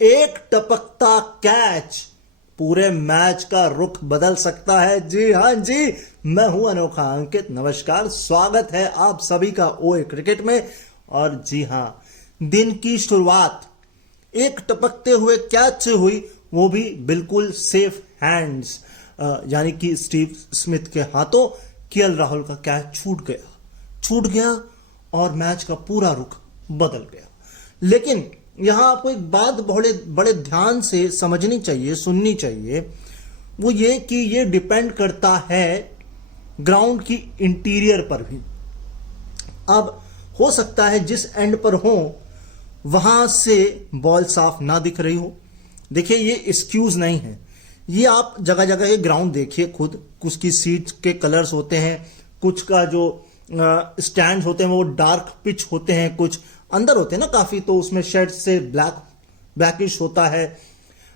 एक टपकता कैच पूरे मैच का रुख बदल सकता है। जी हां जी, मैं हूं अनोखा अंकित। नमस्कार, स्वागत है आप सभी का ओए क्रिकेट में। और जी हां, दिन की शुरुआत एक टपकते हुए कैच से हुई, वो भी बिल्कुल सेफ हैंड्स, यानी कि स्टीव स्मिथ के हाथों केएल राहुल का कैच छूट गया और मैच का पूरा रुख बदल गया। लेकिन यहां आपको एक बात बड़े बड़े ध्यान से समझनी चाहिए, सुननी चाहिए, वो ये कि ये डिपेंड करता है ग्राउंड की इंटीरियर पर भी। अब हो सकता है जिस एंड पर हो वहां से बॉल साफ ना दिख रही हो। देखिए, ये एक्सक्यूज नहीं है। ये आप जगह जगह ये ग्राउंड देखिए खुद, कुछ की सीट के कलर्स होते हैं, कुछ का जो स्टैंड होते हैं वो डार्क पिच होते हैं, कुछ अंदर होते हैं ना काफी, तो उसमें शेड से ब्लैकिश होता है,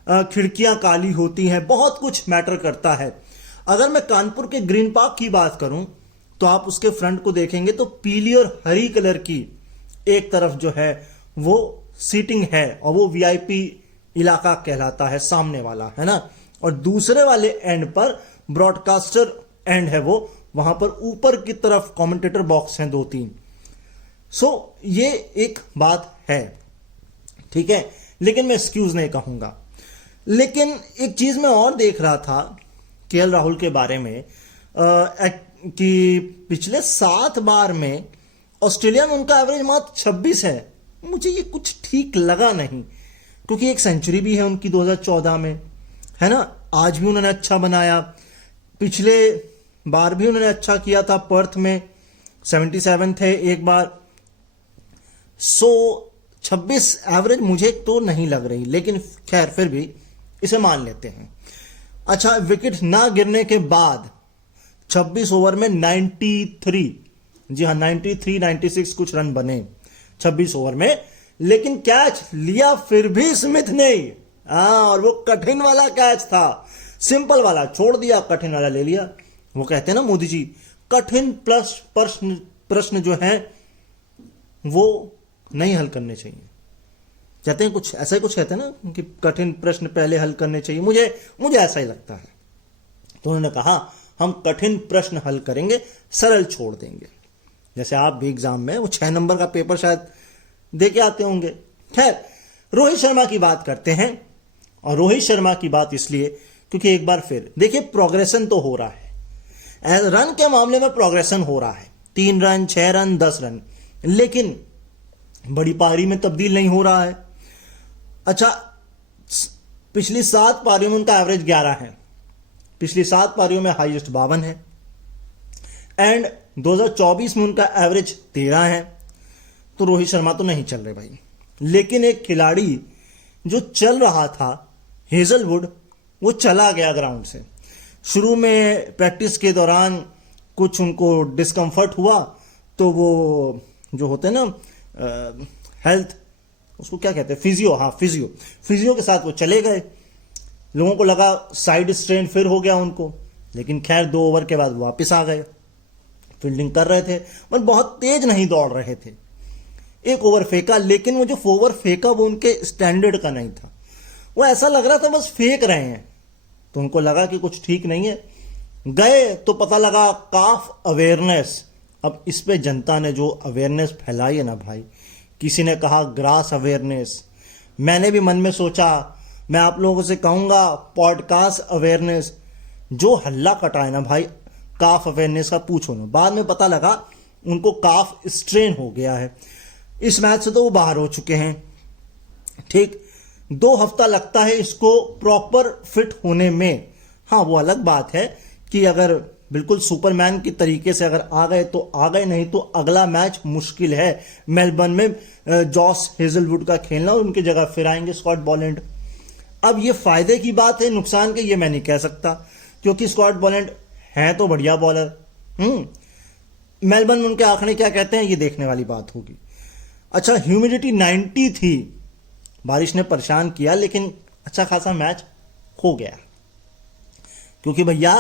खिड़कियां काली होती हैं, बहुत कुछ मैटर करता है। अगर मैं कानपुर के ग्रीन पार्क की बात करूं तो आप उसके फ्रंट को देखेंगे तो पीली और हरी कलर की एक तरफ जो है वो सीटिंग है और वो वीआईपी इलाका कहलाता है, सामने वाला है ना। और दूसरे वाले एंड पर ब्रॉडकास्टर एंड है, वो वहां पर ऊपर की तरफ कमेंटेटर बॉक्स हैं 2-3। सो ये एक बात है, ठीक है, लेकिन मैं एक्सक्यूज नहीं कहूंगा। लेकिन एक चीज मैं और देख रहा था केएल राहुल के बारे में, कि पिछले 7 बार में ऑस्ट्रेलिया में उनका एवरेज मात्र 26 है। मुझे ये कुछ ठीक लगा नहीं, क्योंकि एक सेंचुरी भी है उनकी 2014 में, है ना। आज भी उन्होंने अच्छा बनाया, पिछले बार भी उन्होंने अच्छा किया था, पर्थ में 77 थे एक बार। 26 एवरेज मुझे तो नहीं लग रही, लेकिन खैर फिर भी इसे मान लेते हैं। अच्छा, विकेट ना गिरने के बाद 26 ओवर में 93, जी हाँ 96 कुछ रन बने 26 ओवर में, लेकिन कैच लिया फिर भी स्मिथ ने। और वो कठिन वाला कैच था, सिंपल वाला छोड़ दिया, कठिन वाला ले लिया। वो कहते हैं ना मोदी जी, कठिन प्लस प्रश्न जो है वो नहीं हल करने चाहिए। कहते हैं कुछ ऐसा ही कुछ कहते हैं ना कि कठिन प्रश्न पहले हल करने चाहिए। मुझे ऐसा ही लगता है। तो उन्होंने कहा हम कठिन प्रश्न हल करेंगे, सरल छोड़ देंगे। जैसे आप भी एग्जाम में वो 6 नंबर का पेपर शायद दे के आते होंगे। खैर, रोहित शर्मा की बात करते हैं। और रोहित शर्मा की बात इसलिए क्योंकि एक बार फिर देखिए, प्रोग्रेशन तो हो रहा है, रन के मामले में प्रोग्रेशन हो रहा है, 3 रन 6 रन 10 रन, लेकिन बड़ी पारी में तब्दील नहीं हो रहा है। अच्छा, पिछली 7 पारियों में उनका एवरेज 11 है, पिछली 7 पारियों में हाईएस्ट 52 है, एंड 2024 में उनका एवरेज 13 है। तो रोहित शर्मा तो नहीं चल रहे भाई। लेकिन एक खिलाड़ी जो चल रहा था, हेजलवुड, वो चला गया ग्राउंड से। शुरू में प्रैक्टिस के दौरान कुछ उनको डिस्कंफर्ट हुआ, तो वो जो होते हैं ना हेल्थ, उसको क्या कहते हैं, फिजियो के साथ वो चले गए। लोगों को लगा साइड स्ट्रेन फिर हो गया उनको, लेकिन खैर 2 ओवर के बाद वापस आ गए। फील्डिंग कर रहे थे, पर बहुत तेज नहीं दौड़ रहे थे। 1 ओवर फेंका, लेकिन वो जो ओवर फेंका वो उनके स्टैंडर्ड का नहीं था। वो ऐसा लग रहा था बस फेंक रहे हैं। तो उनको लगा कि कुछ ठीक नहीं है, गए तो पता लगा काफ अवेयरनेस। अब इस पे जनता ने जो अवेयरनेस फैलाई है ना भाई, किसी ने कहा ग्रास अवेयरनेस, मैंने भी मन में सोचा मैं आप लोगों से कहूंगा पॉडकास्ट अवेयरनेस। जो हल्ला कटा है ना भाई काफ अवेयरनेस का, पूछो ना। बाद में पता लगा उनको काफ स्ट्रेन हो गया है। इस मैच से तो वो बाहर हो चुके हैं, ठीक। 2 हफ्ता लगता है इसको प्रॉपर फिट होने में। हाँ, वो अलग बात है कि अगर बिल्कुल सुपरमैन की तरीके से अगर आ गए तो आ गए, नहीं तो अगला मैच मुश्किल है मेलबर्न में जॉस हेजलवुड का खेलना, और उनकी जगह फिर आएंगे स्कॉट बॉलैंड। अब ये फायदे की बात है, नुकसान के ये मैं नहीं कह सकता, क्योंकि स्कॉट बॉलैंड है तो बढ़िया बॉलर। मेलबर्न में उनके आंकड़े क्या कहते हैं ये देखने वाली बात होगी। अच्छा, ह्यूमिडिटी 90 थी, बारिश ने परेशान किया, लेकिन अच्छा खासा मैच हो गया, क्योंकि भैया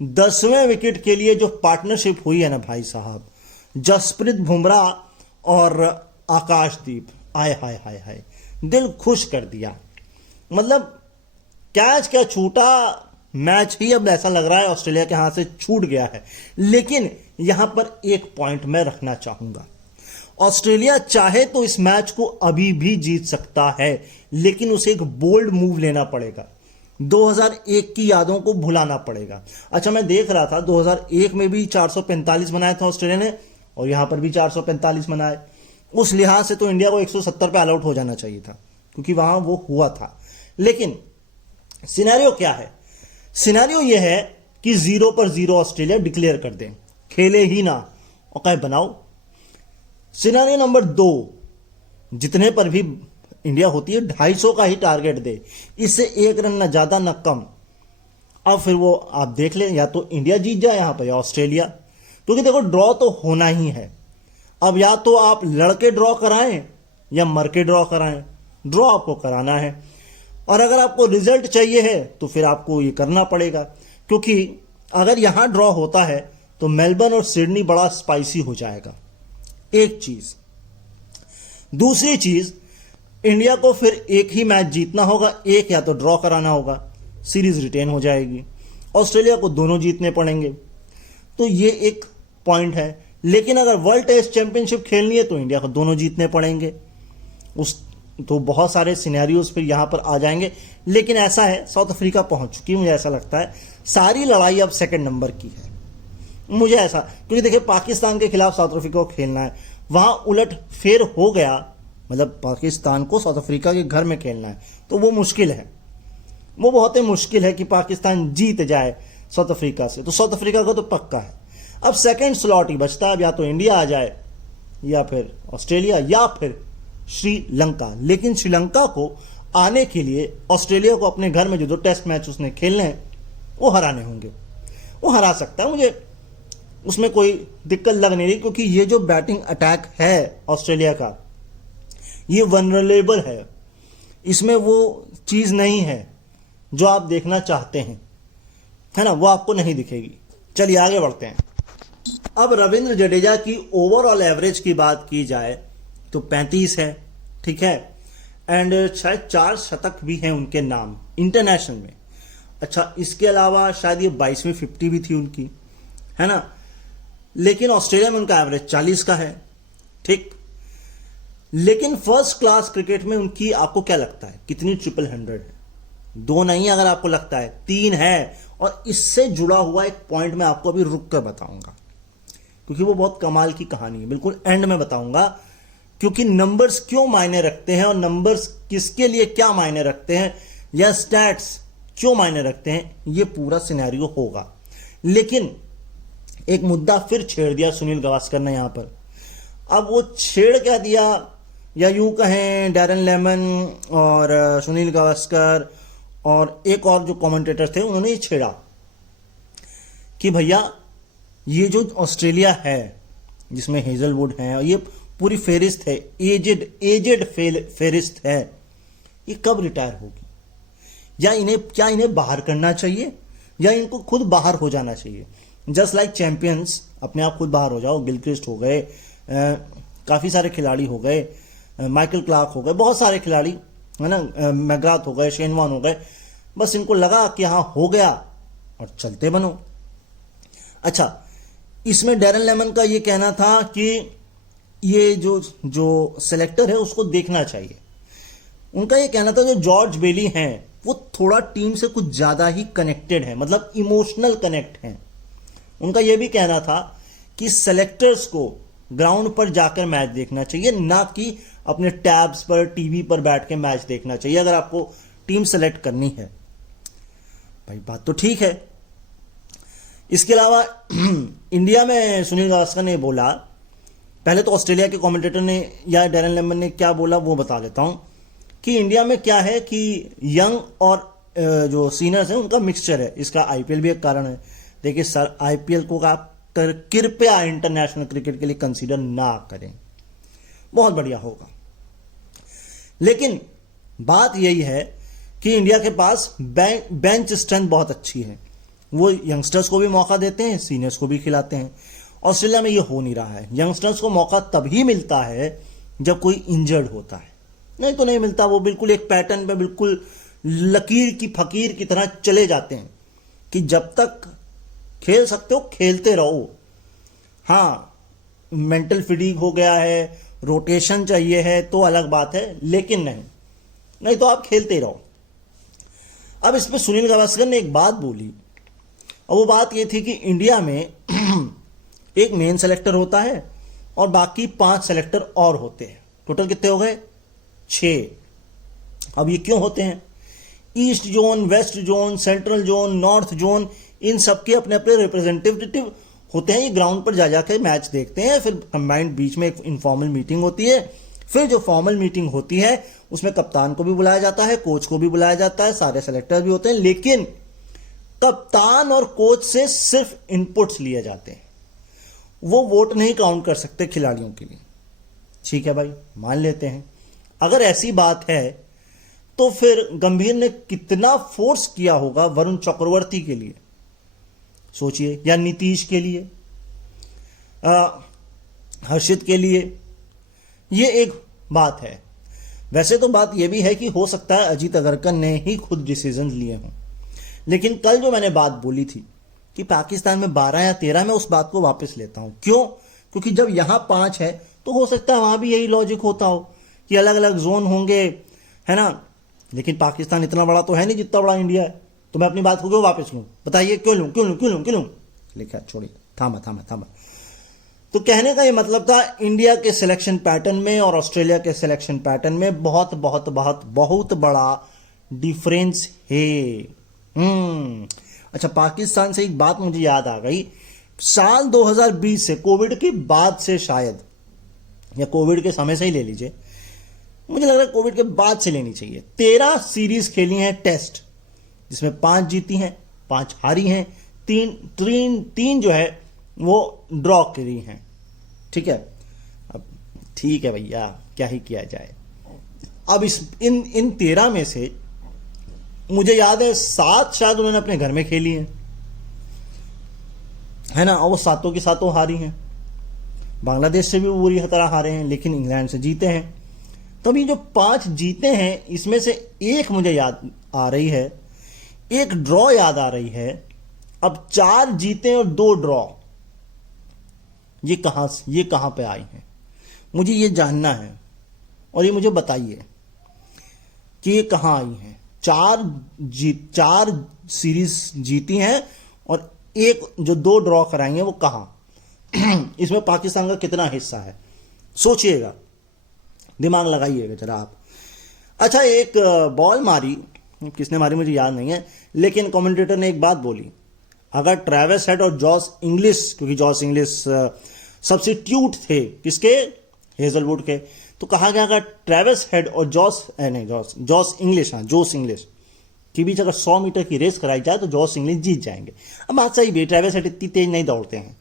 10वें विकेट के लिए जो पार्टनरशिप हुई है ना भाई साहब, जसप्रीत बुमराह और आकाशदीप, आय हाय हाय हाय, दिल खुश कर दिया। मतलब कैच क्या छूटा, मैच ही अब ऐसा लग रहा है ऑस्ट्रेलिया के हाथ से छूट गया है। लेकिन यहां पर एक पॉइंट मैं रखना चाहूंगा, ऑस्ट्रेलिया चाहे तो इस मैच को अभी भी जीत सकता है, लेकिन उसे एक बोल्ड मूव लेना पड़ेगा, 2001 की यादों को भुलाना पड़ेगा। अच्छा, मैं देख रहा था 2001 में भी 445 बनाया था ऑस्ट्रेलिया ने, और यहां पर भी 445 बनाए। उस लिहाज से तो इंडिया को 170 पे ऑल आउट हो जाना चाहिए था, क्योंकि वहां वो हुआ था। लेकिन सिनेरियो क्या है? सिनेरियो यह है कि 0 पर 0 ऑस्ट्रेलिया डिक्लेयर कर दें, खेले ही ना और कहे बनाओ। सिनेरियो नंबर 2, जितने पर भी इंडिया होती है 250 का ही टारगेट दे, इससे 1 रन ना ज्यादा ना कम। अब फिर वो आप देख लें, या तो इंडिया जीत जाए यहां पर या ऑस्ट्रेलिया, क्योंकि देखो ड्रॉ तो होना ही है। अब या तो आप लड़के ड्रॉ कराएं या मर के ड्रॉ कराएं, ड्रॉ आपको कराना है। और अगर आपको रिजल्ट चाहिए है तो फिर आपको ये करना पड़ेगा, क्योंकि अगर यहां ड्रॉ होता है तो मेलबर्न और सिडनी बड़ा स्पाइसी हो जाएगा, एक चीज। दूसरी चीज, इंडिया को फिर एक ही मैच जीतना होगा, एक या तो ड्रॉ कराना होगा, सीरीज रिटेन हो जाएगी। ऑस्ट्रेलिया को दोनों जीतने पड़ेंगे, तो ये एक पॉइंट है। लेकिन अगर वर्ल्ड टेस्ट चैंपियनशिप खेलनी है तो इंडिया को दोनों जीतने पड़ेंगे। तो बहुत सारे सिनेरियोज फिर यहां पर आ जाएंगे। लेकिन ऐसा है, साउथ अफ्रीका पहुंच चुकी, मुझे ऐसा लगता है सारी लड़ाई अब सेकंड नंबर की है, मुझे ऐसा। क्योंकि देखिए, पाकिस्तान के खिलाफ साउथ अफ्रीका को खेलना है, वहां उलट फेर हो गया, मतलब पाकिस्तान को साउथ अफ्रीका के घर में खेलना है, तो वो मुश्किल है, वो बहुत ही मुश्किल है कि पाकिस्तान जीत जाए साउथ अफ्रीका से। तो साउथ अफ्रीका का तो पक्का है। अब सेकंड स्लॉट ही बचता है, अब या तो इंडिया आ जाए या फिर ऑस्ट्रेलिया या फिर श्रीलंका। लेकिन श्रीलंका को आने के लिए ऑस्ट्रेलिया को अपने घर में जो 2 टेस्ट मैच उसने खेलने हैं वो हराने होंगे। वो हरा सकता है, मुझे उसमें कोई दिक्कत लग नहीं रही, क्योंकि ये जो बैटिंग अटैक है ऑस्ट्रेलिया का, ये वनरेबल है, इसमें वो चीज नहीं है जो आप देखना चाहते हैं, है ना, वो आपको नहीं दिखेगी। चलिए आगे बढ़ते हैं। अब रविंद्र जडेजा की ओवरऑल एवरेज की बात की जाए तो 35 है, ठीक है, एंड शायद 4 शतक भी हैं उनके नाम इंटरनेशनल में। अच्छा, इसके अलावा शायद ये 22वीं 50 भी थी उनकी, है ना। लेकिन ऑस्ट्रेलिया में उनका एवरेज 40 का है, ठीक। लेकिन फर्स्ट क्लास क्रिकेट में उनकी आपको क्या लगता है कितनी 100 है? 2 नहीं, अगर आपको लगता है 3 है। और इससे जुड़ा हुआ एक पॉइंट मैं आपको अभी रुक कर बताऊंगा, क्योंकि वो बहुत कमाल की कहानी है, बिल्कुल एंड में बताऊंगा। क्योंकि नंबर्स क्यों मायने रखते हैं और नंबर्स किसके लिए क्या मायने रखते हैं, या स्टैट्स क्यों मायने रखते हैं, ये पूरा सिनेरियो होगा। लेकिन एक मुद्दा फिर छेड़ दिया सुनील गावस्कर ने यहां पर। अब वो छेड़ क्या दिया, या यूं कहें डैरन लेमन और सुनील गावस्कर और एक और जो कमेंटेटर थे, उन्होंने ये छेड़ा कि भैया ये जो ऑस्ट्रेलिया है जिसमें हेजलवुड है, ये पूरी फेरिस्त है, एजेड फेरिस्त है, ये कब रिटायर होगी? या इन्हें बाहर करना चाहिए, या इनको खुद बाहर हो जाना चाहिए? जस्ट लाइक चैंपियंस अपने आप खुद बाहर हो जाओ, गिलक्रिस्ट हो गए, काफी सारे खिलाड़ी हो गए, माइकल क्लार्क हो गए, बहुत सारे खिलाड़ी, है ना, मैग्राथ हो गए, शेन वॉर्न हो गए, बस इनको लगा कि हाँ हो गया और चलते बनो। अच्छा, इसमें डैरन लेमन का ये कहना था कि ये जो सेलेक्टर है उसको देखना चाहिए। उनका ये कहना था जो जॉर्ज बेली हैं वो थोड़ा टीम से कुछ ज्यादा ही कनेक्टेड है, मतलब इमोशनल कनेक्ट हैं। उनका ये भी कहना था कि सेलेक्टर्स को ग्राउंड पर जाकर मैच देखना चाहिए, ना कि अपने टैब्स पर टीवी पर बैठ के मैच देखना चाहिए अगर आपको टीम सेलेक्ट करनी है। भाई बात तो ठीक है। इसके अलावा इंडिया में सुनील गावस्कर ने बोला, पहले तो ऑस्ट्रेलिया के कमेंटेटर ने या डैरन लेमन ने क्या बोला वो बता देता हूं, कि इंडिया में क्या है कि यंग और जो सीनियर्स हैं उनका मिक्सचर है। इसका आईपीएल भी एक कारण है। देखिए सर, आईपीएल को आप कृपया इंटरनेशनल क्रिकेट के लिए कंसीडर ना करें, बहुत बढ़िया होगा। लेकिन बात यही है कि इंडिया के पास बेंच स्ट्रेंथ बहुत अच्छी है, वो यंगस्टर्स को भी मौका देते हैं, सीनियर्स को भी खिलाते हैं। ऑस्ट्रेलिया में ये हो नहीं रहा है। यंगस्टर्स को मौका तभी मिलता है जब कोई इंजर्ड होता है, नहीं तो नहीं मिलता। वो बिल्कुल एक पैटर्न पे बिल्कुल लकीर की फकीर की तरह चले जाते हैं कि जब तक खेल सकते हो खेलते रहो। हाँ, मेंटल फिटीग हो गया है, रोटेशन चाहिए है तो अलग बात है, लेकिन नहीं तो आप खेलते रहो। अब इस पे सुनील गावस्कर ने एक बात बोली, और वो बात ये थी कि इंडिया में एक मेन सेलेक्टर होता है और बाकी 5 सेलेक्टर और होते हैं। टोटल कितने हो गए? 6। अब ये क्यों होते हैं? East zone, west zone, central zone, north zone, इन सबके अपने अपने रिप्रेजेंटेटिव होते हैं। ये ग्राउंड पर जा जाकर मैच देखते हैं, फिर कंबाइंड बीच में एक इनफॉर्मल मीटिंग होती है। फिर जो फॉर्मल मीटिंग होती है उसमें कप्तान को भी बुलाया जाता है, कोच को भी बुलाया जाता है, सारे सेलेक्टर भी होते हैं, लेकिन कप्तान और कोच से सिर्फ इनपुट्स लिए जाते हैं। वो वोट नहीं काउंट कर सकते खिलाड़ियों के लिए। ठीक है भाई, मान लेते हैं। अगर ऐसी बात है तो फिर गंभीर ने कितना फोर्स किया होगा वरुण चक्रवर्ती के लिए, सोचिए, या नीतीश के लिए, हर्षित के लिए। ये एक बात है। वैसे तो बात यह भी है कि हो सकता है अजीत अगरकर ने ही खुद डिसीजन लिए हों, लेकिन कल जो मैंने बात बोली थी कि पाकिस्तान में 12 या 13, में उस बात को वापस लेता हूं। क्यों? क्योंकि जब यहां 5 है तो हो सकता है वहां भी यही लॉजिक होता हो कि अलग अलग जोन होंगे, है ना। लेकिन पाकिस्तान इतना बड़ा तो है नहीं जितना बड़ा इंडिया है, तो मैं अपनी बात को क्यों वापस लूं? बताइए, क्यों लूं? लिखा, छोड़िए, थामा। तो कहने का ये मतलब था, इंडिया के सिलेक्शन पैटर्न में और ऑस्ट्रेलिया के सिलेक्शन पैटर्न में बहुत बहुत बहुत बहुत बड़ा डिफरेंस है। अच्छा, पाकिस्तान से एक बात मुझे याद आ गई। साल 2020 से, कोविड के बाद से शायद, या कोविड के समय से ही ले लीजिए, मुझे लग रहा है कोविड के बाद से लेनी चाहिए, 13 सीरीज खेली हैं टेस्ट, जिसमें 5 जीती हैं, 5 हारी हैं, तीन जो है वो ड्रॉ करी हैं। ठीक है, अब ठीक है भैया, क्या ही किया जाए। अब इन 13 में से मुझे याद है 7 शायद उन्होंने अपने घर में खेली हैं, है ना, और वो 7 की 7 हारी हैं। बांग्लादेश से भी वो बुरी तरह हारे हैं, लेकिन इंग्लैंड से जीते हैं। तब ये जो 5 जीते हैं, इसमें से एक मुझे याद आ रही है, एक ड्रॉ याद आ रही है। अब 4 जीते और 2 ड्रॉ, ये कहां पे आई हैं? मुझे ये जानना है, और ये मुझे बताइए कि ये कहां आई हैं। 4 सीरीज जीती हैं और एक जो 2 ड्रॉ कराई हैं, वो कहां? इसमें पाकिस्तान का कितना हिस्सा है? सोचिएगा, दिमाग लगाइएगा जरा आप। अच्छा, एक बॉल मारी, किसने मारी मुझे याद नहीं है, लेकिन कमेंटेटर ने एक बात बोली, अगर ट्रेविस हेड और जॉस इंग्लिश, क्योंकि जॉस इंग्लिश सब्स्टिट्यूट थे किसके? हेजलवुड के, तो कहा गया अगर ट्रेविस हेड और जोस इंग्लिश के बीच अगर 100 मीटर की रेस कराई जाए तो जॉस इंग्लिश जीत जाएंगे। अब बात सही भी, ट्रेविस हेड इतनी तेज नहीं दौड़ते हैं,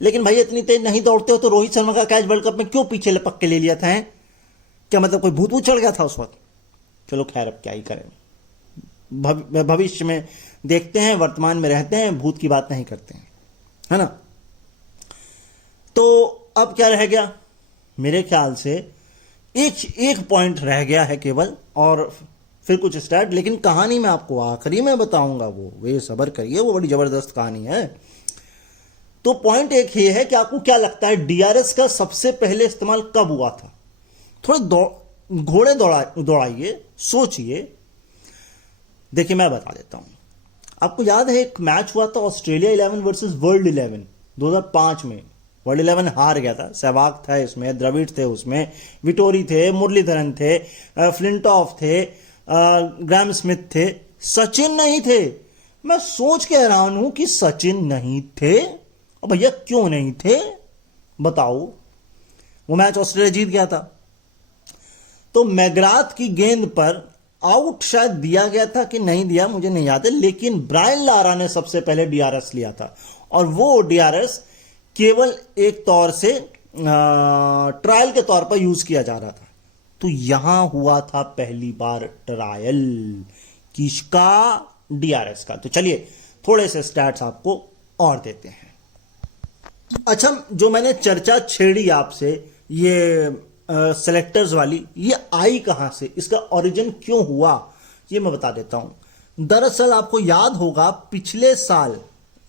लेकिन भाई इतनी तेज नहीं दौड़ते हो तो रोहित शर्मा का कैच वर्ल्ड कप में क्यों पीछे लपक के ले लिया था? क्या मतलब कोई भूत चढ़ गया था उस वक्त? चलो खैर, अब क्या ही करें, भविष्य में देखते हैं, वर्तमान में रहते हैं, भूत की बात नहीं करते हैं, है ना। तो अब क्या रह गया? मेरे ख्याल से एक पॉइंट रह गया है केवल, और फिर कुछ स्टार्ट, लेकिन कहानी मैं आपको आखिरी में बताऊंगा, वो सब्र करिए, वो बड़ी जबरदस्त कहानी है। तो पॉइंट एक ये है कि आपको क्या लगता है डीआरएस का सबसे पहले इस्तेमाल कब हुआ था? थोड़े घोड़े दौड़ाइए, सोचिए। देखिए, मैं बता देता हूं। आपको याद है एक मैच हुआ था ऑस्ट्रेलिया 11 वर्सेस वर्ल्ड 11 2005 में। वर्ल्ड 11 हार गया था। सहवाग था इसमें, द्रविड़ थे उसमें, विटोरी थे, मुरलीधरन थे, फ्लिंटॉफ थे, ग्राम स्मिथ थे, सचिन नहीं थे। मैं सोच के हैरान हूं कि सचिन नहीं थे। और भैया क्यों नहीं थे बताओ? वो मैच ऑस्ट्रेलिया जीत गया था। तो मैग्राथ की गेंद पर आउट शायद दिया गया था कि नहीं दिया, मुझे नहीं याद है, लेकिन ब्रायन लारा ने सबसे पहले डीआरएस लिया था, और वो डीआरएस केवल एक तौर से ट्रायल के तौर पर यूज किया जा रहा था। तो यहां हुआ था पहली बार ट्रायल किसका? डीआरएस का। तो चलिए थोड़े से स्टैट्स आपको और देते हैं। अच्छा, जो मैंने चर्चा छेड़ी आपसे, ये सेलेक्टर्स वाली, ये आई कहां से? इसका ओरिजिन क्यों हुआ? ये मैं बता देता हूं। दरअसल आपको याद होगा पिछले साल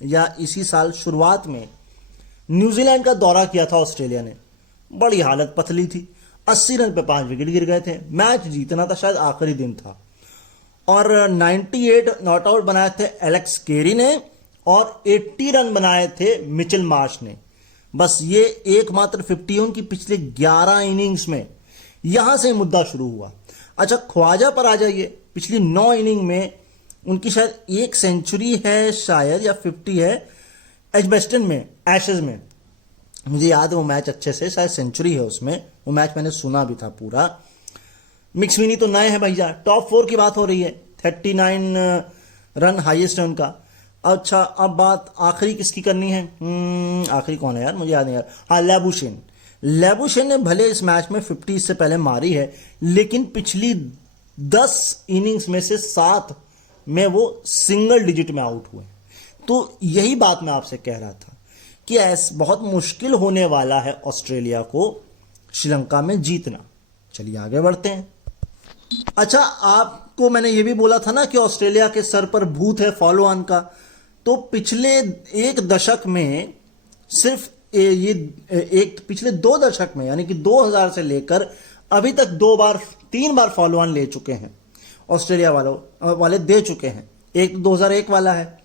या इसी साल शुरुआत में न्यूजीलैंड का दौरा किया था ऑस्ट्रेलिया ने। बड़ी हालत पतली थी, 80 रन पे 5 विकेट गिर गए थे। मैच जीतना था, शायद आखिरी दिन था, और 98 नॉट आउट बनाए थे एलेक्स केरी ने और 80 रन बनाए थे मिचेल मार्श ने। बस ये एकमात्र 50 उनकी पिछले 11 इनिंग्स में, यहां से मुद्दा शुरू हुआ। अच्छा, ख्वाजा पर आ जाइए। पिछली 9 इनिंग में उनकी शायद 1 सेंचुरी है शायद, या 50 है एजबेस्टन में, एशेज में। मुझे याद है वो मैच अच्छे से, शायद सेंचुरी है उसमें। वो मैच मैंने सुना भी था पूरा। मिक्सविनी तो नए हैं भैया। टॉप 4 की बात हो रही है, 39 रन हाईएस्ट है उनका। अच्छा, अब बात आखिरी किसकी करनी है? आखिरी कौन है यार, मुझे याद नहीं यार। हाँ, लैबुशेन। लैबुशेन ने भले इस मैच में 50 से पहले मारी है, लेकिन पिछली 10 इनिंग्स में से 7 में वो सिंगल डिजिट में आउट हुए। तो यही बात मैं आपसे कह रहा था कि ऐसा बहुत मुश्किल होने वाला है ऑस्ट्रेलिया को श्रीलंका में जीतना। चलिए आगे बढ़ते हैं। अच्छा, आपको मैंने ये भी बोला था ना कि ऑस्ट्रेलिया के सर पर भूत है फॉलो ऑन का। तो पिछले 1 दशक में सिर्फ ये पिछले 2 दशक में, यानी कि 2000 से लेकर अभी तक 3 बार फॉलो ऑन ले चुके हैं ऑस्ट्रेलिया वाले दे चुके हैं। एक तो 2001 वाला है,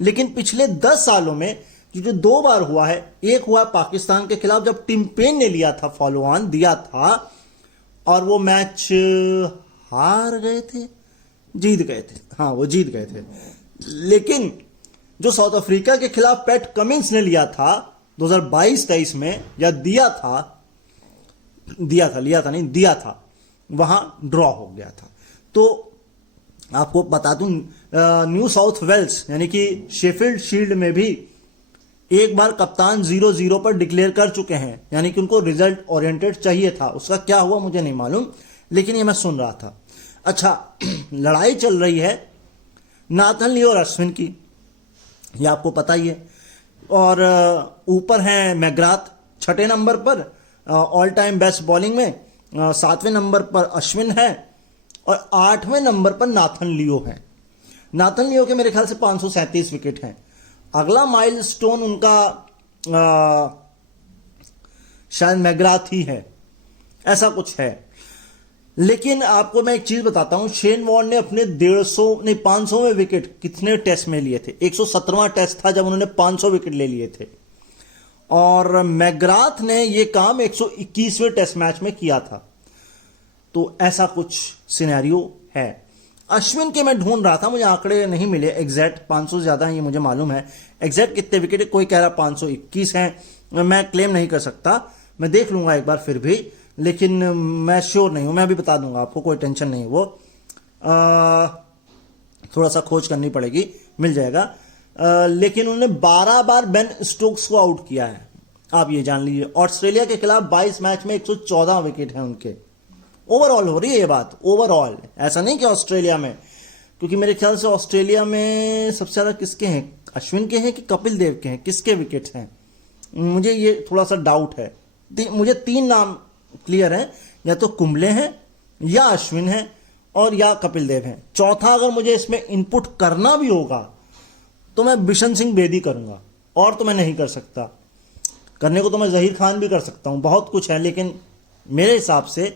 लेकिन पिछले 10 सालों में जो 2 बार हुआ है, एक हुआ पाकिस्तान के खिलाफ जब टिम पेन ने लिया था, फॉलो ऑन दिया था, और वो मैच हार गए थे, जीत गए थे। हाँ, वो जीत गए थे। लेकिन जो साउथ अफ्रीका के खिलाफ पैट कमिंस ने लिया था 2022-23 में, या दिया था, वहां ड्रॉ हो गया था। तो आपको बता दूं, न्यू साउथ वेल्स यानी कि शेफील्ड शील्ड में भी एक बार कप्तान 0-0 पर डिक्लेयर कर चुके हैं, यानी कि उनको रिजल्ट ओरिएंटेड चाहिए था। उसका क्या हुआ मुझे नहीं मालूम, लेकिन ये मैं सुन रहा था। अच्छा, लड़ाई चल रही है नाथन लियो और अश्विन की, ये आपको पता ही है। और ऊपर हैं मैग्राथ 6ठे नंबर पर ऑल टाइम बेस्ट बॉलिंग में, 7वें नंबर पर अश्विन है, और 8वें नंबर पर नाथन लियो है। नाथन लियो के मेरे ख्याल से 537 विकेट हैं। अगला माइलस्टोन उनका शायद मैग्राथ ही है, ऐसा कुछ है। लेकिन आपको मैं एक चीज बताता हूं, शेन वॉर्न ने अपने 500वें विकेट कितने टेस्ट में लिए थे? 117वां टेस्ट था जब उन्होंने 500 विकेट ले लिए थे, और मैग्राथ ने यह काम 121वें टेस्ट मैच में किया था। तो ऐसा कुछ सिनेरियो है। अश्विन के मैं ढूंढ रहा था, मुझे आंकड़े नहीं मिले एग्जैक्ट। 500 से ज्यादा है ये मुझे मालूम है। एग्जैक्ट कितने विकेट है कोई कह रहा 521 है, मैं क्लेम नहीं कर सकता, मैं देख लूंगा एक बार फिर भी, लेकिन मैं श्योर नहीं हूं। मैं अभी बता दूंगा आपको, कोई टेंशन नहीं। वो थोड़ा सा खोज करनी पड़ेगी, मिल जाएगा। लेकिन उन्होंने 12 बार बेन स्टोक्स को आउट किया है, आप ये जान लीजिए। ऑस्ट्रेलिया के खिलाफ 22 मैच में 114 विकेट हैं उनके। ओवरऑल हो रही है ये बात, ओवरऑल, ऐसा नहीं कि ऑस्ट्रेलिया में, क्योंकि मेरे ख्याल से ऑस्ट्रेलिया में सबसे ज्यादा किसके हैं, अश्विन के हैं कि कपिल देव के हैं, किसके विकेट्स हैं, मुझे ये थोड़ा सा डाउट है। मुझे 3 नाम क्लियर है, या तो कुंबले हैं, या अश्विन है, और या कपिल देव हैं। चौथा अगर मुझे इसमें इनपुट करना भी होगा तो मैं बिशन सिंह बेदी करूंगा, और तो मैं नहीं कर सकता। करने को तो मैं जहीर खान भी कर सकता हूं, बहुत कुछ है, लेकिन मेरे हिसाब से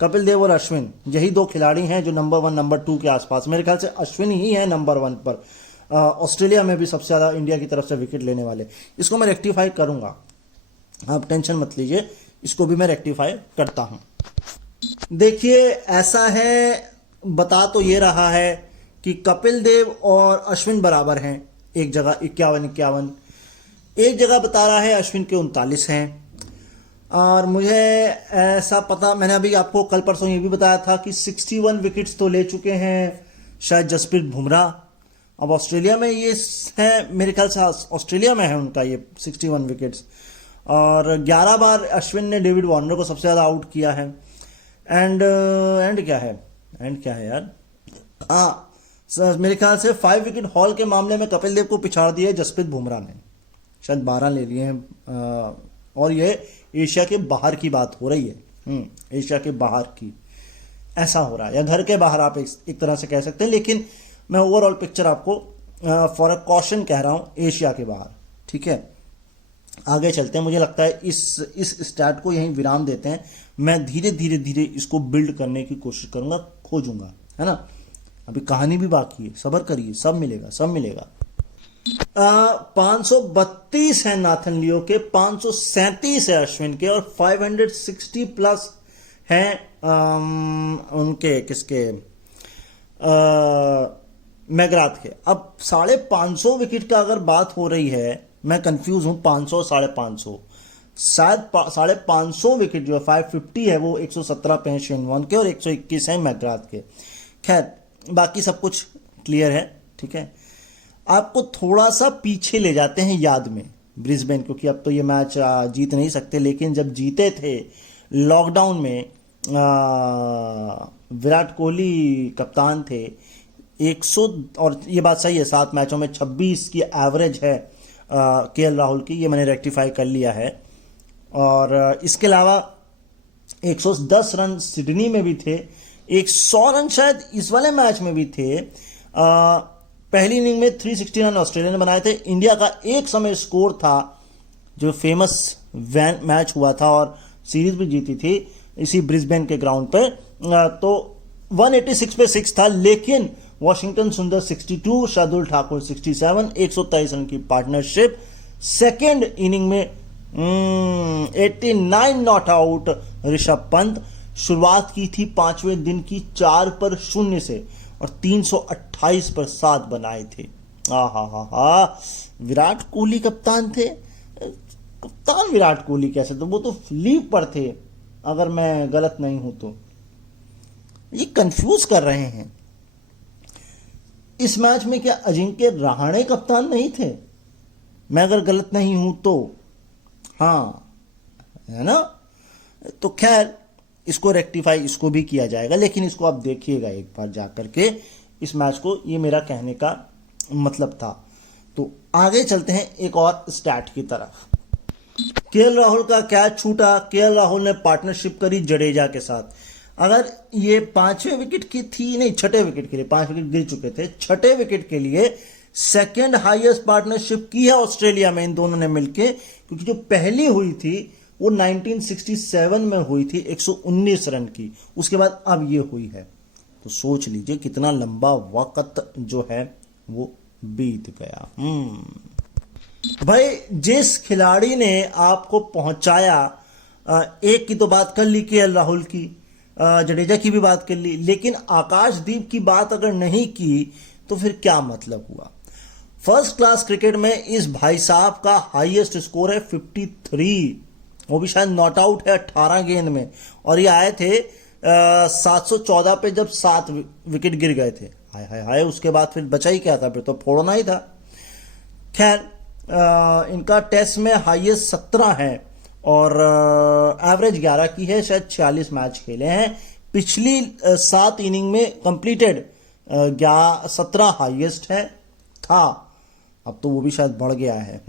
कपिल देव और अश्विन यही 2 खिलाड़ी हैं जो नंबर 1 नंबर 2 के आसपास। मेरे ख्याल से अश्विन ही है नंबर 1 पर ऑस्ट्रेलिया में भी सबसे ज्यादा इंडिया की तरफ से विकेट लेने वाले। इसको मैं रेक्टिफाई करूंगा, आप टेंशन मत लीजिए, इसको भी मैं रेक्टिफाई करता हूं। देखिए ऐसा है, बता तो ये रहा है कि कपिल देव और अश्विन बराबर हैं, एक जगह 51-51, एक जगह बता रहा है अश्विन के 39 हैं। और मुझे ऐसा पता, मैंने अभी आपको कल परसों ये भी बताया था कि 61 विकेट्स तो ले चुके हैं शायद जसप्रीत बुमराह। अब ऑस्ट्रेलिया में ये है, मेरे ख्याल से ऑस्ट्रेलिया में है उनका ये 61 विकेट्स, और 11 बार अश्विन ने डेविड वार्नर को सबसे ज्यादा आउट किया है। एंड क्या है यार, मेरे ख्याल से 5 विकेट हॉल के मामले में कपिल देव को पिछाड़ दिया जसप्रीत बुमराह ने, शायद 12 ले लिए हैं। और ये एशिया के बाहर की बात हो रही है, एशिया के बाहर की। ऐसा हो रहा है, या घर के बाहर आप एक तरह से कह सकते हैं, लेकिन मैं ओवरऑल पिक्चर आपको फॉर अ कॉशन कह रहा हूं एशिया के बाहर। ठीक है, आगे चलते हैं। मुझे लगता है इस स्टार्ट को यहीं विराम देते हैं। मैं धीरे धीरे धीरे इसको बिल्ड करने की कोशिश करूंगा, खोजूंगा, है ना। अभी कहानी भी बाकी है, सब्र करिए, सब मिलेगा, सब मिलेगा। 532 है नाथन लियो के, 537 है अश्विन के, और 560 प्लस हैं उनके किसके, मैगराथ के। अब 550 विकेट का अगर बात हो रही है, मैं कंफ्यूज हूं, 500 550, शायद 550 विकेट जो है 550 है वो 117 पे हैं शेन वॉर्न के, और 121 है मैगराथ के। खैर बाकी सब कुछ क्लियर है। ठीक है, आपको थोड़ा सा पीछे ले जाते हैं याद में ब्रिस्बेन, क्योंकि अब तो ये मैच जीत नहीं सकते, लेकिन जब जीते थे लॉकडाउन में, विराट कोहली कप्तान थे, 100, और ये बात सही है 7 मैचों में 26 की एवरेज है केएल राहुल की, ये मैंने रेक्टिफाई कर लिया है। और इसके अलावा 110 रन सिडनी में भी थे, 100 रन शायद इस वाले मैच में भी थे। पहली इनिंग में 360 रन ऑस्ट्रेलिया ने बनाए थे। इंडिया का एक समय स्कोर था जो फेमस मैच हुआ था और सीरीज भी जीती थी इसी ब्रिस्बेन के ग्राउंड पर, तो 186 पे 6 था, लेकिन वॉशिंगटन सुंदर 62, शार्दुल ठाकुर 67, 123 रन की पार्टनरशिप। सेकेंड इनिंग में 89 नॉट आउट ऋषभ पंत। शुरुआत की थी 5वें दिन की 4 पर 0 से, और 328 पर 7 बनाए थे। हा, विराट कोहली कप्तान थे। कप्तान विराट कोहली कैसे, तो वो तो लीव पर थे अगर मैं गलत नहीं हूं तो। ये कंफ्यूज कर रहे हैं। इस मैच में क्या अजिंक्य रहाणे कप्तान नहीं थे, मैं अगर गलत नहीं हूं तो? हाँ, है ना। तो खैर इसको रेक्टिफाई इसको भी किया जाएगा, लेकिन इसको आप देखिएगा एक बार जाकर के इस मैच को, ये मेरा कहने का मतलब था। तो आगे चलते हैं एक और स्टैट की तरफ। केएल राहुल का कैच छूटा, केएल राहुल ने पार्टनरशिप करी जडेजा के साथ। अगर ये 5वें विकेट की थी, नहीं 6ठे विकेट के लिए, 5 विकेट गिर चुके थे, 6ठे विकेट के लिए सेकेंड हाईएस्ट पार्टनरशिप की है ऑस्ट्रेलिया में इन दोनों ने मिलके, क्योंकि जो पहली हुई थी वो 1967 में हुई थी 119 रन की, उसके बाद अब ये हुई है। तो सोच लीजिए कितना लंबा वक्त जो है वो बीत गया। भाई जिस खिलाड़ी ने आपको पहुंचाया, एक की तो बात कर ली केएल राहुल की, जडेजा की भी बात कर ली, लेकिन आकाशदीप की बात अगर नहीं की तो फिर क्या मतलब हुआ। फर्स्ट क्लास क्रिकेट में इस भाई साहब का हाईएस्ट स्कोर है 53, वो भी शायद नॉट आउट है 18 गेंद में, और ये आए थे 714 पे जब 7 विकेट गिर गए थे। हाय हाय हाय, उसके बाद फिर बचा ही क्या था, फिर तो फोड़ना ही था। खैर इनका टेस्ट में हाईएस्ट 17 है और एवरेज 11 की है, शायद 46 मैच खेले हैं। पिछली 7 इनिंग में कंप्लीटेड 17 हाईएस्ट है था, अब तो वो भी शायद बढ़ गया है।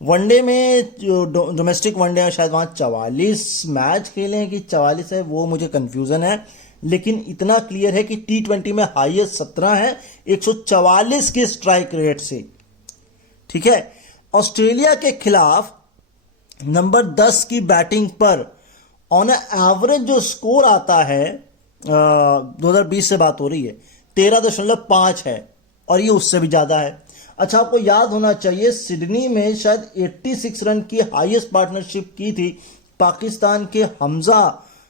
वनडे में जो डोमेस्टिक वनडे है शायद वहां 44 मैच खेले हैं कि 44 है, वो मुझे कंफ्यूजन है, लेकिन इतना क्लियर है कि T20 में हाईएस्ट 17 है 144 के स्ट्राइक रेट से। ठीक है, ऑस्ट्रेलिया के खिलाफ नंबर 10 की बैटिंग पर ऑन एवरेज जो स्कोर आता है, 2020 से बात हो रही है, 13.5 है, और ये उससे भी ज्यादा है। अच्छा, आपको याद होना चाहिए सिडनी में शायद 86 रन की हाईएस्ट पार्टनरशिप की थी पाकिस्तान के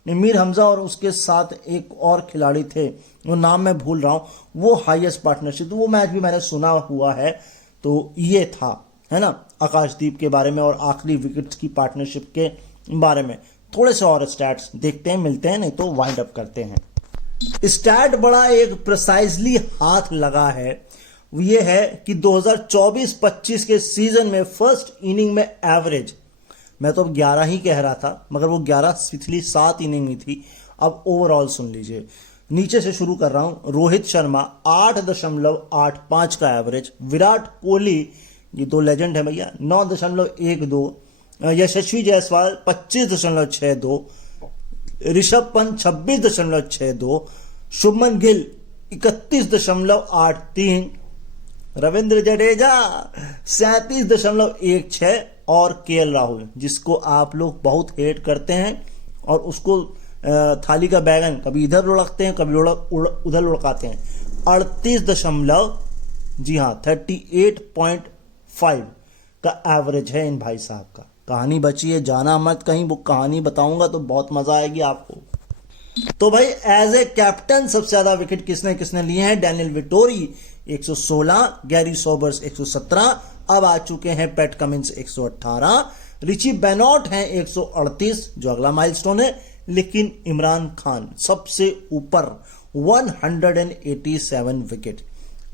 मीर हमजा और उसके साथ एक और खिलाड़ी थे, वो नाम मैं भूल रहा हूं, वो हाईएस्ट पार्टनरशिप, तो वो मैच भी मैंने सुना हुआ है। तो ये था, है ना, आकाशदीप के बारे में और आखिरी विकेट्स की पार्टनरशिप के बारे में। थोड़े से और स्टैट्स देखते हैं, मिलते हैं, नहीं तो वाइंड अप करते हैं। स्टैट बड़ा एक प्रिसाइजली हाथ लगा है, ये है कि 2024-25 के सीजन में फर्स्ट इनिंग में एवरेज, मैं तो अब 11 ही कह रहा था, मगर वो 11 पिछली 7 इनिंग में थी। अब ओवरऑल सुन लीजिए, नीचे से शुरू कर रहा हूं। रोहित शर्मा 8.85 का एवरेज, विराट कोहली, ये 2 लेजेंड है भैया, 9.12, यशस्वी जायसवाल 25.62, ऋषभ पंत 26.62, शुभमन गिल 31.83, रविंद्र जडेजा 37.16 और केएल राहुल, जिसको आप लोग बहुत हेट करते हैं और उसको थाली का बैगन कभी इधर लुढ़कते हैं कभी उधर लुढ़काते हैं, 38.5 का एवरेज है इन भाई साहब का। कहानी बची है, जाना मत कहीं, वो कहानी बताऊंगा तो बहुत मजा आएगी आपको। तो भाई एज ए कैप्टन सबसे ज्यादा विकेट किसने किसने लिए हैं? डैनियल विटोरी 116, गैरी सोबर्स 117, अब आ चुके हैं पैट कमिंस 118, रिची बेनॉट हैं 138 जो अगला माइलस्टोन है, लेकिन इमरान खान सबसे ऊपर 187 विकेट।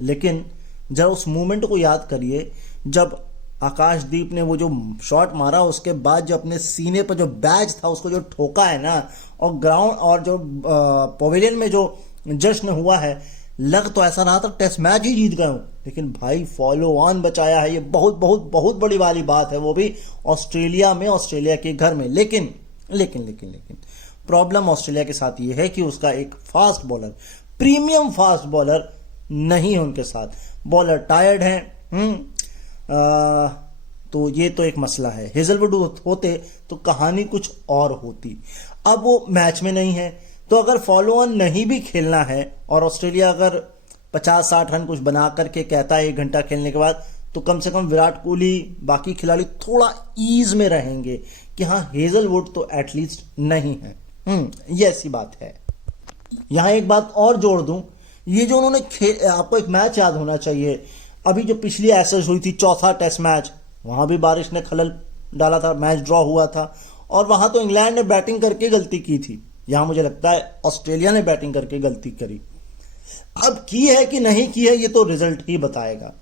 लेकिन जरा उस मूवमेंट को याद करिए, जब आकाशदीप ने वो जो शॉट मारा उसके बाद जो अपने सीने पर जो बैज था उसको जो ठोका है ना, और ग्राउंड और जो पवेलियन में जो जश्न हुआ है, लग तो ऐसा रहा था टेस्ट मैच ही जीत गए हूं, लेकिन भाई फॉलो ऑन बचाया है। ये बहुत बहुत बहुत बड़ी वाली बात है, वो भी ऑस्ट्रेलिया में, ऑस्ट्रेलिया के घर में। लेकिन लेकिन लेकिन लेकिन प्रॉब्लम ऑस्ट्रेलिया के साथ ये है कि उसका एक fast bowler, premium fast bowler नहीं है उनके साथ, बॉलर टायर्ड हैं। तो ये तो एक मसला है। हेजलवुड होते तो कहानी कुछ और होती। अब वो मैच में नहीं है, तो अगर फॉलो ऑन नहीं भी खेलना है और ऑस्ट्रेलिया अगर 50-60 रन कुछ बना करके कहता है 1 घंटा खेलने के बाद, तो कम से कम विराट कोहली बाकी खिलाड़ी थोड़ा ईज में रहेंगे कि हाँ हेजलवुड तो एटलीस्ट नहीं है। ये ऐसी बात है। यहां एक बात और जोड़ दूं, ये जो उन्होंने आपको एक मैच याद होना चाहिए, अभी जो पिछली एसेज हुई थी, चौथा टेस्ट मैच, वहां भी बारिश ने खलल डाला था, मैच ड्रॉ हुआ था, और वहां तो इंग्लैंड ने बैटिंग करके गलती की थी। यहां मुझे लगता है ऑस्ट्रेलिया ने बैटिंग करके गलती करी। अब की है कि नहीं की है ये तो रिजल्ट ही बताएगा।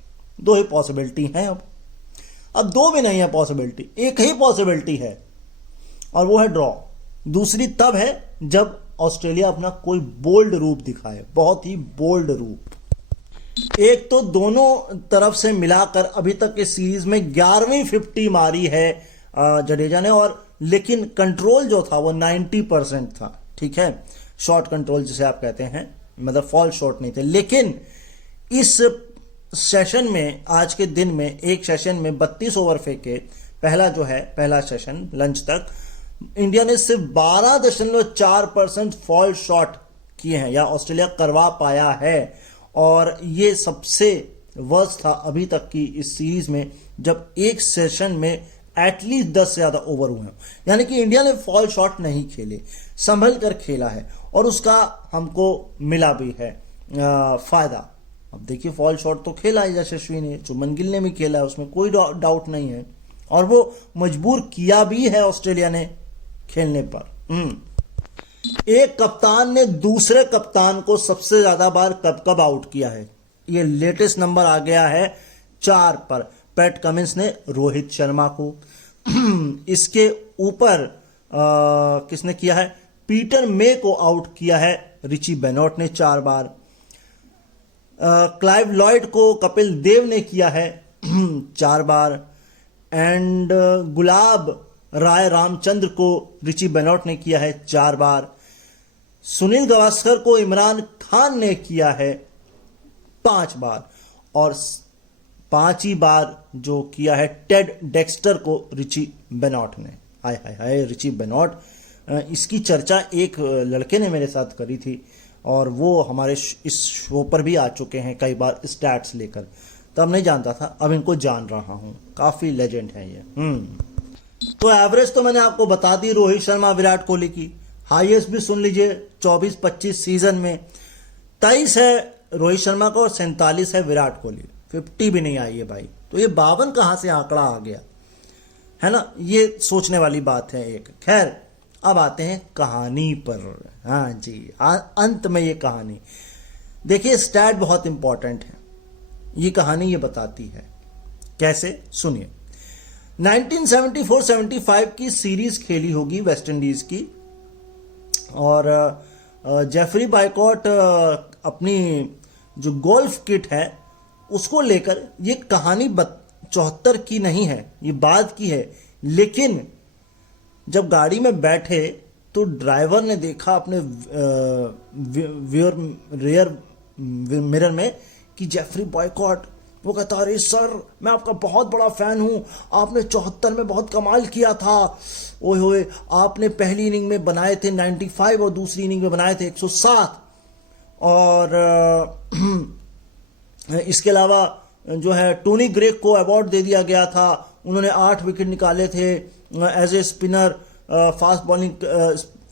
2 ही पॉसिबिलिटी हैं। अब 2 भी नहीं है पॉसिबिलिटी, एक ही पॉसिबिलिटी है, और वो है ड्रॉ। दूसरी तब है जब ऑस्ट्रेलिया अपना कोई बोल्ड रूप दिखाए, बहुत ही बोल्ड रूप। एक तो दोनों तरफ से मिलाकर अभी तक के सीरीज में 11वीं 50 मारी है जडेजा ने, और लेकिन कंट्रोल जो था वो 90% था। ठीक है, शॉट कंट्रोल जिसे आप कहते हैं, मतलब फॉल शॉट नहीं थे। लेकिन इस सेशन में, आज के दिन में, एक सेशन में 32 ओवर फेंके, पहला सेशन लंच तक, इंडिया ने सिर्फ 12.4% फॉल शॉट किए हैं, या ऑस्ट्रेलिया करवा पाया है। और ये सबसे वर्स्ट था अभी तक की इस सीरीज में, जब एक सेशन में एटलीस्ट 10 से ज्यादा ओवर हुए हैं। यानी कि इंडिया ने फॉल शॉट नहीं खेले, संभल कर खेला है, और उसका हमको मिला भी है फायदा। अब देखिए, फॉल शॉट तो खेला है यशस्वी ने, शुभमन गिल ने भी खेला है, उसमें कोई डाउट नहीं है, और वो मजबूर किया भी है ऑस्ट्रेलिया ने खेलने पर। एक कप्तान ने दूसरे कप्तान को सबसे ज्यादा बार कब कब आउट किया है, ये लेटेस्ट नंबर आ गया है 4 पर। पैट कमिंस ने रोहित शर्मा को, इसके ऊपर किसने किया है, पीटर मे को आउट किया है रिची बेनॉट ने 4 बार। क्लाइव लॉयड को कपिल देव ने किया है 4 बार, एंड गुलाब राय रामचंद्र को रिची बेनॉट ने किया है 4 बार। सुनील गावस्कर को इमरान खान ने किया है 5 बार, और 5 ही बार जो किया है टेड डेक्स्टर को रिची बेनॉट ने। हाय हाय हाय, रिची बेनॉट, इसकी चर्चा एक लड़के ने मेरे साथ करी थी, और वो हमारे इस शो पर भी आ चुके हैं कई बार स्टैट्स लेकर। तब नहीं जानता था, अब इनको जान रहा हूं, काफी लेजेंड है ये। तो एवरेज तो मैंने आपको बता दी रोहित शर्मा विराट कोहली की, हाईएस्ट भी सुन लीजिए 24-25 सीजन में 23 है रोहित शर्मा का और 47 है विराट कोहली, 50 भी नहीं आई है भाई। तो ये 52 कहां से आंकड़ा आ गया, है ना, ये सोचने वाली बात है एक। खैर, अब आते हैं कहानी पर। हाँ जी, अंत में ये कहानी देखिए, स्टैट बहुत इंपॉर्टेंट है, ये कहानी ये बताती है कैसे, सुनिए। 1974-75 की सीरीज खेली होगी वेस्ट इंडीज की, और जेफरी बायकॉट अपनी जो गोल्फ किट है उसको लेकर, ये कहानी 74 की नहीं है, ये बाद की है। लेकिन जब गाड़ी में बैठे तो ड्राइवर ने देखा अपने रियर मिरर में कि जेफरी बॉयकॉट, वो कहता अरे सर मैं आपका बहुत बड़ा फैन हूं, आपने 74 में बहुत कमाल किया था, ओए होए आपने पहली इनिंग में बनाए थे 95 और दूसरी इनिंग में बनाए थे 107, और इसके अलावा जो है टोनी ग्रेग को अवार्ड दे दिया गया था, उन्होंने 8 विकेट निकाले थे, as a spinner fast bowling,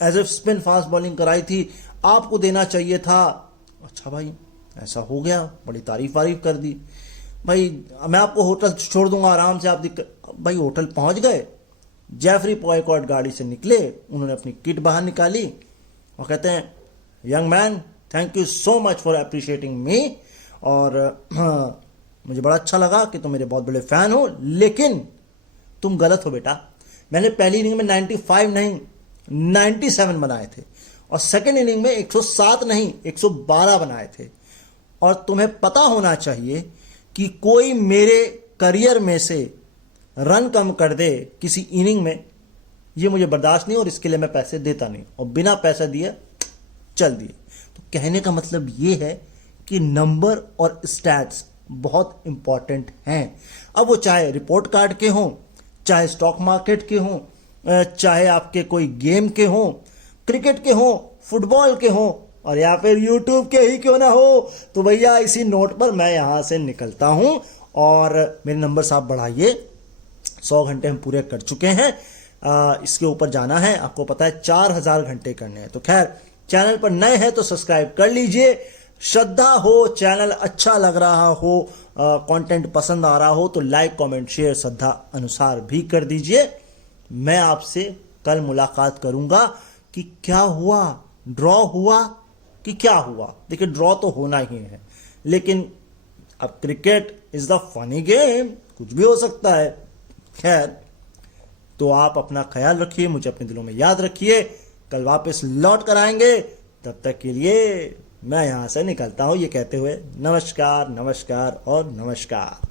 as a spin fast bowling कराई थी, आपको देना चाहिए था। अच्छा भाई ऐसा हो गया, बड़ी तारीफ वारीफ कर दी, भाई मैं आपको होटल छोड़ दूंगा आराम से, आप भाई होटल पहुंच गए, जेफरी बॉयकॉट गाड़ी से निकले, उन्होंने अपनी किट बाहर निकाली और कहते हैं young man thank you so much for appreciating मी, और मुझे बड़ा अच्छा लगा कि तुम मेरे बहुत बड़े फैन हो, लेकिन तुम गलत हो बेटा, मैंने पहली इनिंग में 95 नहीं 97 बनाए थे और सेकेंड इनिंग में 107 नहीं 112 बनाए थे, और तुम्हें पता होना चाहिए कि कोई मेरे करियर में से रन कम कर दे किसी इनिंग में, ये मुझे बर्दाश्त नहीं और इसके लिए मैं पैसे देता नहीं, और बिना पैसा दिए चल दिए। तो कहने का मतलब ये है कि नंबर और स्टैट्स बहुत इंपॉर्टेंट हैं, अब वो चाहे रिपोर्ट कार्ड के हों, चाहे स्टॉक मार्केट के हों, चाहे आपके कोई गेम के हों, क्रिकेट के हों, फुटबॉल के हों, और या फिर यूट्यूब के ही क्यों ना हो। तो भैया इसी नोट पर मैं यहां से निकलता हूं, और मेरे नंबर आप बढ़ाइए, 100 घंटे हम पूरे कर चुके हैं, इसके ऊपर जाना है, आपको पता है 4000 घंटे करने हैं। तो खैर चैनल पर नए हैं तो सब्सक्राइब कर लीजिए, श्रद्धा हो, चैनल अच्छा लग रहा हो, कंटेंट पसंद आ रहा हो तो लाइक कमेंट शेयर श्रद्धा अनुसार भी कर दीजिए। मैं आपसे कल मुलाकात करूंगा कि क्या हुआ, ड्रॉ हुआ कि क्या हुआ। देखिए ड्रॉ तो होना ही है, लेकिन अब cricket is the funny game, कुछ भी हो सकता है। खैर तो आप अपना ख्याल रखिए, मुझे अपने दिलों में याद रखिए, कल वापस लौट कर आएंगे, तब तक के लिए मैं यहां से निकलता हूं ये कहते हुए नमस्कार नमस्कार और नमस्कार।